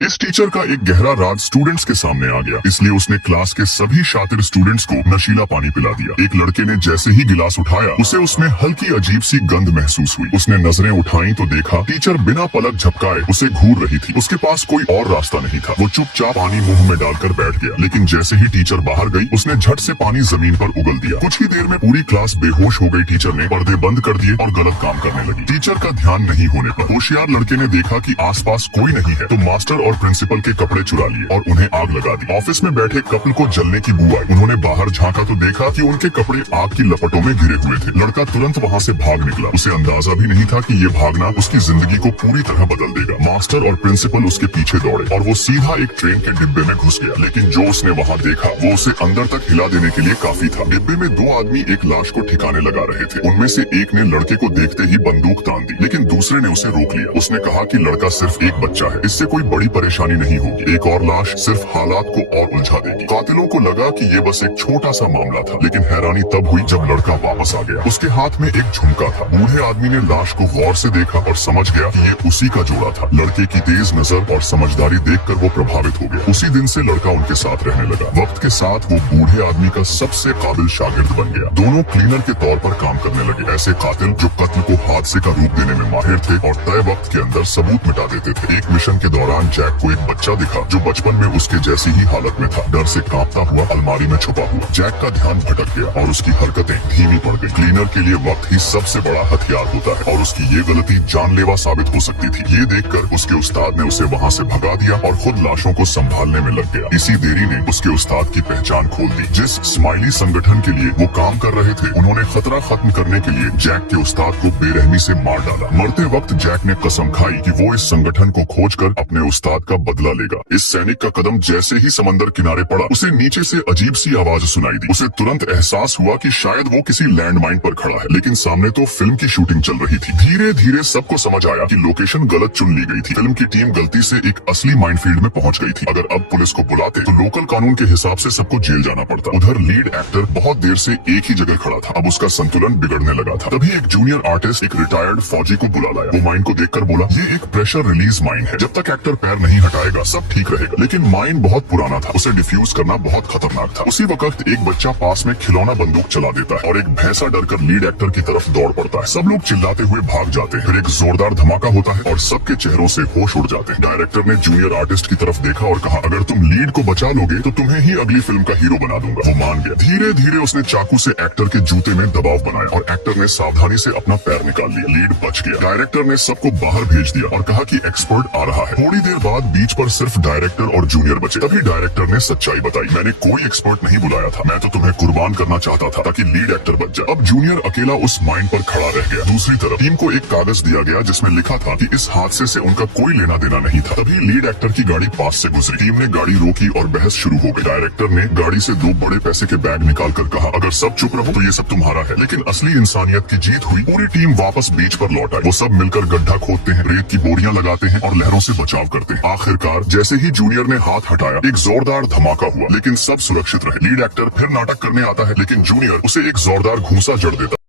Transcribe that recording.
इस टीचर का एक गहरा राज स्टूडेंट्स के सामने आ गया, इसलिए उसने क्लास के सभी शातिर स्टूडेंट्स को नशीला पानी पिला दिया। एक लड़के ने जैसे ही गिलास उठाया उसे उसमें हल्की अजीब सी गंध महसूस हुई। उसने नजरें उठाई तो देखा टीचर बिना पलक झपकाए उसे घूर रही थी। उसके पास कोई और रास्ता नहीं था। वो चुपचाप पानी मुंह में डालकर बैठ गया, लेकिन जैसे ही टीचर बाहर गई उसने झट से पानी जमीन पर उगल दिया। कुछ ही देर में पूरी क्लास बेहोश हो गई। टीचर ने पर्दे बंद कर दिए और गलत काम करने लगी। टीचर का ध्यान नहीं होने पर होशियार लड़के ने देखा कि आसपास कोई नहीं है, तो मास्टर और प्रिंसिपल के कपड़े चुरा लिए और उन्हें आग लगा दी। ऑफिस में बैठे कपल को जलने की बू आई। उन्होंने बाहर झांका तो देखा कि उनके कपड़े आग की लपटों में घिरे हुए थे। लड़का तुरंत वहाँ से भाग निकला। उसे अंदाजा भी नहीं था कि ये भागना उसकी जिंदगी को पूरी तरह बदल देगा। मास्टर और प्रिंसिपल उसके पीछे दौड़े और वो सीधा एक ट्रेन के डिब्बे में घुस गया, लेकिन जो उसने वहाँ देखा वो उसे अंदर तक हिला देने के लिए काफी था। डिब्बे में दो आदमी एक लाश को ठिकाने लगा रहे थे। उनमें से एक ने लड़के को देखते ही बंदूक तान दी, लेकिन दूसरे ने उसे रोक लिया। उसने कहा कि लड़का सिर्फ एक बच्चा है, इससे कोई बड़ी परेशानी नहीं होगी। एक और लाश सिर्फ हालात को और उलझा देगी। कातिलों को लगा कि ये बस एक छोटा सा मामला था, लेकिन हैरानी तब हुई जब लड़का वापस आ गया। उसके हाथ में एक झुमका था। बूढ़े आदमी ने लाश को गौर से देखा और समझ गया कि ये उसी का जोड़ा था। लड़के की तेज नजर और समझदारी देखकर वो प्रभावित हो गया। उसी दिन से लड़का उनके साथ रहने लगा। वक्त के साथ वो बूढ़े आदमी का सबसे काबिल शागिर्द बन गया। दोनों क्लीनर के तौर पर काम करने लगे। ऐसे कातिल जो कत्ल को हादसे का रूप देने में माहिर थे और तय वक्त के अंदर सबूत मिटा देते थे। एक मिशन के दौरान जैक को एक बच्चा दिखा जो बचपन में उसके जैसी ही हालत में था, डर से कांपता हुआ अलमारी में छुपा हुआ। जैक का ध्यान भटक गया और उसकी हरकतें धीमी पड़ गई। क्लीनर के लिए वक्त ही सबसे बड़ा हथियार होता है और उसकी ये गलती जानलेवा साबित हो सकती थी। ये देखकर उसके उस्ताद ने उसे वहाँ से भगा दिया और खुद लाशों को संभालने में लग गया। इसी देरी ने उसके उस्ताद की पहचान खोल दी। जिस स्माइली संगठन के लिए वो काम कर रहे थे, उन्होंने खतरा खत्म करने के लिए जैक के उस्ताद को बेरहमी से मार डाला। मरते वक्त जैक ने कसम खाई कि वो इस संगठन को खोजकर अपने उस्ताद का बदला लेगा। इस सैनिक का कदम जैसे ही समंदर किनारे पड़ा, उसे नीचे से अजीब सी आवाज सुनाई दी। उसे तुरंत एहसास हुआ कि शायद वो किसी लैंडमाइन पर खड़ा है, लेकिन सामने तो फिल्म की शूटिंग चल रही थी। धीरे धीरे सबको समझ आया कि लोकेशन गलत चुन ली गई थी। फिल्म की टीम गलती से एक असली माइनफील्ड में पहुंच गई थी। अगर अब पुलिस को बुलाते तो लोकल कानून के हिसाब से सबको जेल जाना पड़ता। उधर लीड एक्टर बहुत देर से एक ही जगह खड़ा था। अब उसका संतुलन बिगड़ने लगा था। तभी एक जूनियर आर्टिस्ट एक रिटायर्ड फौजी को बुला लाया। वो माइन को देखकर बोला, ये एक प्रेशर रिलीज माइन है, जब तक एक्टर पैर नहीं हटाएगा सब ठीक रहेगा। लेकिन माइन बहुत पुराना था, उसे डिफ्यूज करना बहुत खतरनाक था। उसी वक्त एक बच्चा पास में खिलौना बंदूक चला देता है और एक भैंसा डरकर लीड एक्टर की तरफ दौड़ पड़ता है। सब लोग चिल्लाते हुए भाग जाते हैं। फिर एक जोरदार धमाका होता है और सबके चेहरों से होश उड़ जाते हैं। डायरेक्टर ने जूनियर आर्टिस्ट की तरफ देखा और कहा, अगर तुम लीड को बचा लोगे तो तुम्हें ही अगली फिल्म का हीरो बना दूंगा। वो मान गया। धीरे धीरे उसने चाकू से एक्टर के जूते में दबाव बनाया और एक्टर ने सावधानी से अपना पैर निकाल लिया। लीड बच गया। डायरेक्टर ने सबको बाहर भेज दिया और कहा कि एक्सपर्ट आ रहा है। थोड़ी देर बाद बीच पर सिर्फ डायरेक्टर और जूनियर बचे। तभी डायरेक्टर ने सच्चाई बताई, मैंने कोई एक्सपर्ट नहीं बुलाया था, मैं तो तुम्हें कुर्बान करना चाहता था ताकि लीड एक्टर बच जाए। अब जूनियर अकेला उस माइन पर खड़ा रह गया। दूसरी तरफ टीम को एक कागज दिया गया जिसमें लिखा था कि इस हादसे से उनका कोई लेना देना नहीं था। तभी लीड एक्टर की गाड़ी पास से गुजरी। टीम ने गाड़ी रोकी और बहस शुरू हो गई। डायरेक्टर ने गाड़ी से दो बड़े पैसे के बैग निकाल कर कहा, अगर सब चुप रहो तो ये सब तुम्हारा है। लेकिन असली इंसानियत की जीत हुई। पूरी टीम वापस बीच पर लौट आई। वो सब मिलकर गड्ढा खोदते हैं, रेत की बोरियां लगाते हैं और लहरों से बचाव करते हैं। आखिरकार जैसे ही जूनियर ने हाथ हटाया एक जोरदार धमाका हुआ, लेकिन सब सुरक्षित रहे। लीड एक्टर फिर नाटक करने आता है, लेकिन जूनियर उसे एक जोरदार घूंसा जड़ देता।